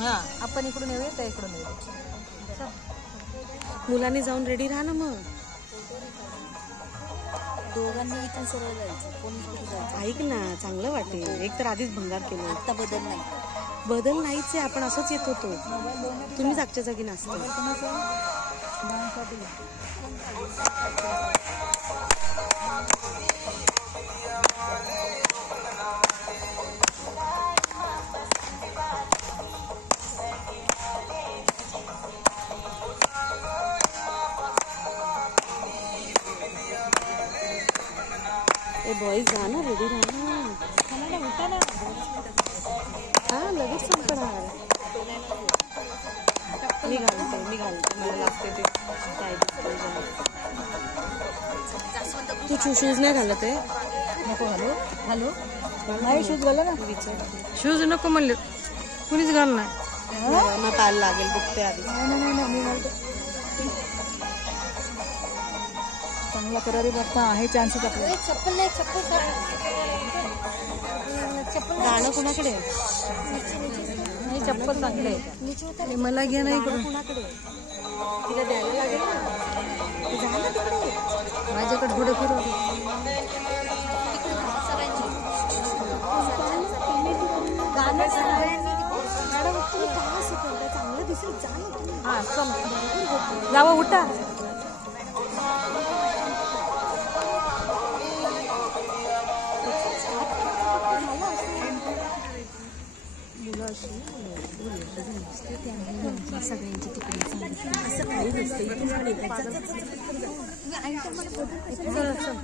हा आपण इकडून येऊया त्या इकडून येऊ. मुलांनी जाऊन रेडी राहा ना मग. दोघांनी इथून सरळ जायचं, कोणी कुठे जायचं. ऐक ना, चांगलं वाटेल. एक तर आधीच भंगार केलं. आता बदल नाही. बदल नाहीच आहे, आपण असंच येत होतो. तुम्ही जागच्या जागी नसता. ए बॉईज जा ना, रेडी राहा ना. हा लगेच संपणार. मी घालते मला लागते ते. तू शूज नाही घालत आहे? नको हॅलो नाही शूज घाला ना. शूज नको म्हणले, कुणीच घाल नाही. मग पाहायला लागेल, दुखते आधी. नाही मी घालते. चांगला करारी बघता आहे चान्सेस आपल्याला. चप्पल नाही, गाणं कुणाकडे? नाही चप्पल चांगले आहे. मला घ्या नाही इकडून. कुणाकडे? तिला द्यायला लागेल ना. माझ्याकडे थोडं फिरव. हा जावा उठा. सगळ्यांची तिकडे असं काही नसतं.